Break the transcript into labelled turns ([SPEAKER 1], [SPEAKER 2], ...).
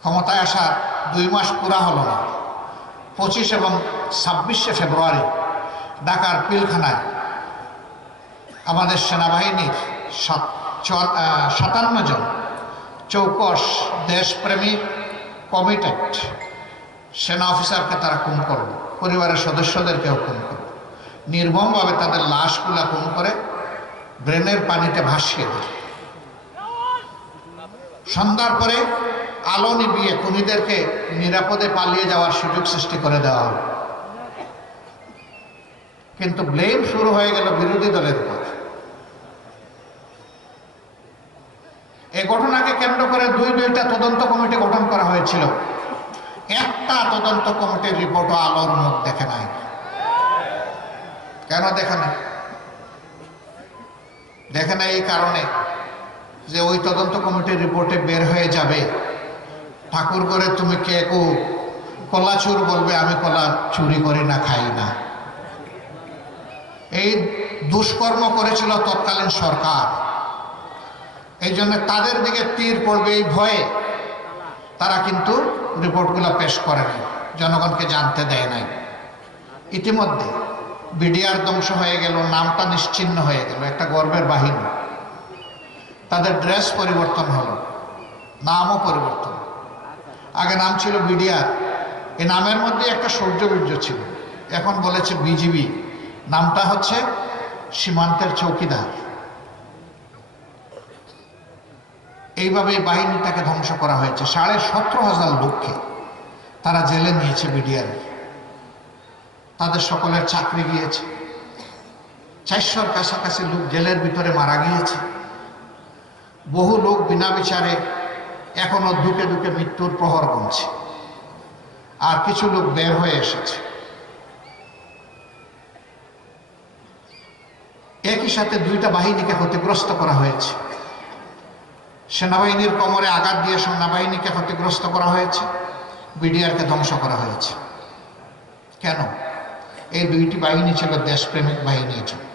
[SPEAKER 1] ক্ষমতায় আসার দুই মাস পুরা হলো না। পঁচিশ এবং ছাব্বিশে ফেব্রুয়ারি ঢাকার পিলখানায় আমাদের সেনাবাহিনীর সাত- সাতান্ন জন চৌকস দেশপ্রেমী কমিটেড সেনা অফিসারকে তারা খুন করল, পরিবারের সদস্যদেরকেও খুন করল। নির্মমভাবে তাদের লাশগুলা খুন করে ব্রেনের পানিতে ভাসিয়ে দিল। সন্ধ্যার পরে আলো নিবিয়ে খুনিদেরকে নিরাপদে পালিয়ে যাওয়ার সুযোগ সৃষ্টি করে দেওয়া হলো। কিন্তু ব্লেম শুরু হয়ে গেল বিরোধী দলের উপর। এই ঘটনাকে কেন্দ্র করে দুই দুইটা তদন্ত কমিটি গঠন করা হয়েছিল। একটা তদন্ত কমিটির রিপোর্টও আলোর মুখ দেখে নাই। কেন দেখে নাই? দেখে নাই এই কারণে যে ওই তদন্ত কমিটির রিপোর্টে বের হয়ে যাবে ঠাকুর করে তুমি কে কো? কলা চুর বলবে, আমি কলা চুরি করি না, খাই না। এই দুষ্কর্ম করেছিল তৎকালীন সরকার। এই জন্য তাদের দিকে তীর পড়বে এই ভয়ে। তারা কিন্তু রিপোর্টগুলো পেশ করেনি জনগণকে জানতে দেয় নাই। ইতিমধ্যে বিডিআর ধ্বংস হয়ে গেল, নামটা নিশ্চিহ্ন হয়ে গেল, একটা গর্বের বাহিনী। তাদের ড্রেস পরিবর্তন হলো, নামও পরিবর্তন। আগে নাম ছিল বিডিআর। এই নামের মধ্যে একটা সৌর্যবীর্য ছিল। এখন বলেছে বিজিবি। নামটা হচ্ছে সীমান্তের চৌকিদার। এইভাবে বাহিনীটাকে ধ্বংস করা হয়েছে। সাড়ে সতেরো হাজার লোককে তারা জেলে নিয়েছে বিডিআর। তাদের সকলের চাকরি গিয়েছে। চারশোর কাছাকাছি লোক জেলের ভিতরে মারা গিয়েছে। বহু লোক বিনা বিচারে এখনও দুকে দুকে মৃত্যুর প্রহর গুনছে। আর কিছু লোক বের হয়ে এসেছে। একই সাথে দুইটা বাহিনীকে ক্ষতিগ্রস্ত করা হয়েছে। সেনাবাহিনীর কোমরে আঘাত দিয়ে সেনাবাহিনীকে ক্ষতিগ্রস্ত করা হয়েছে। বিডিআরকে ধ্বংস করা হয়েছে। কেন? এই দুইটি বাহিনী ছিল দেশপ্রেমিক বাহিনী ছিল